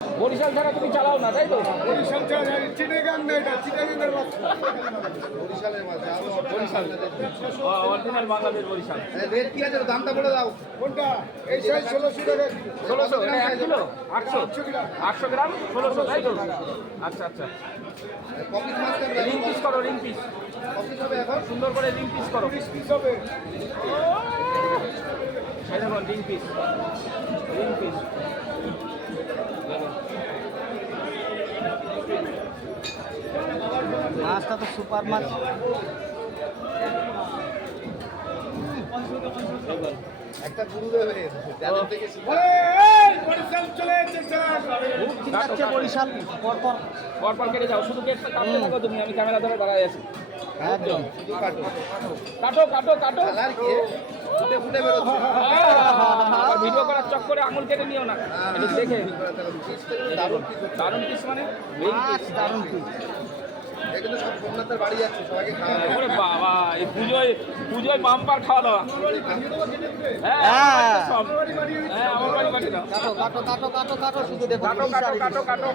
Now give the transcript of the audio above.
বরিশাল ছাড়া তুমি চালাও না, তাই তো? বরিশাল ছাড়া চিটাগাং না, এটা চিটাগাংয়ের বাচ্চা। বরিশালের মাছ আরো বরিশাল অরিজিনাল বাংলাদেশ বরিশাল। রেট কি আছে দামটা বলে দাও। কোনটা? এই সাইজ 1600 টাকা। 1600, এটা 1 কিলো 800 800 গ্রাম। 800 গ্রাম 1600, তাই তো? আচ্ছা আচ্ছা, পকেট মাছ কেমন? রিং পিস করো, রিং পিস পকেট হবে এখন সুন্দর করে রিং পিস করো। 30 পিস হবে। এই দেখুন রিং পিস, রিং পিস। মাছটা তো সুপার মাছ। একটা গুরু দেবে জালের থেকে এই বরিশাল চলে এসেছে স্যার। খুব ঠিক আছে বরিশাল পরপর পরপর কেটে যাও, শুধু গেটটা কাটতে থাকো তুমি, আমি ক্যামেরা ধরে দাঁড়াই আছি। একদম। শুধু কাটো কাটো কাটো কাটো। কালার কি ফুটে ফুটে বেরোচ্ছে আবার ভিডিও করার চক্করে আঙুল কেটে নিও না, একটু দেখে। দারুণ পিস হচ্ছে। দারুণ পিস মানে রিং মাছ পিস। দারুণ পিস। এটা কিন্তু সব সোমনাথের বাড়ি যাচ্ছে সবাইকে খাওয়াবে ওরে বাবা, এই পুজোয় বাম্পার খাওয়া দাওয়া। হ্যাঁ হ্যাঁ। আমার বাড়িতে সব। হ্যাঁ আমার বাড়ি দাও। কাটো কাটো কাটো কাটো কাটো শুধু দেখো কাটো কাটো কাটো কাটো।